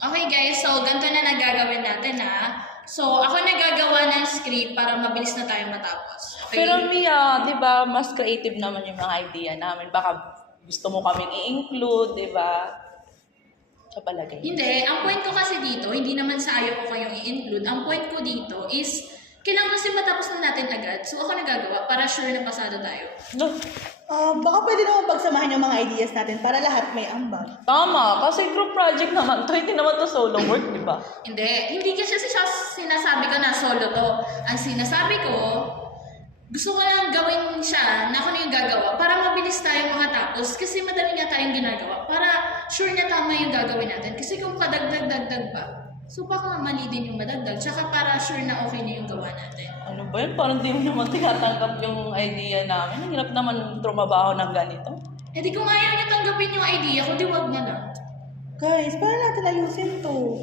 Okay guys, so ganito na nagagawin natin ha. So ako nagagawa ng script para mabilis na tayo matapos. Okay? Pero Mia, di ba, mas creative naman yung mga idea namin. Baka gusto mo kaming i-include, di ba? Sa palagay. Hindi, ang point ko kasi dito, hindi naman sa ayaw ko kayong i-include. Ang point ko dito is, kailangan kasi matapos na natin agad. So ako nagagawa para sure na pasado tayo. No. Baka pwede naman pagsamahin yung mga ideas natin para lahat may ambag. Tama, kasi group project naman to, hindi naman to solo work, di ba? Hindi kasi siya sinasabi ko na solo to. Ang sinasabi ko, gusto ko lang gawin siya na ako na yung gagawa para mabilis tayo makatapos kasi madami nga tayong ginagawa para sure na tama yung gagawin natin. Kasi kung padagdag-dagdag pa, so baka mali din yung madagdag. Tsaka para sure na okay na yung gawa natin. Ano ba yun? Parang di mo naman tinatanggap yung idea namin. Ang hirap naman trumabaho ng ganito. Eh di kung ayaw niyo tanggapin yung idea ko, di wag na lang. Guys, paano natin ayusin to?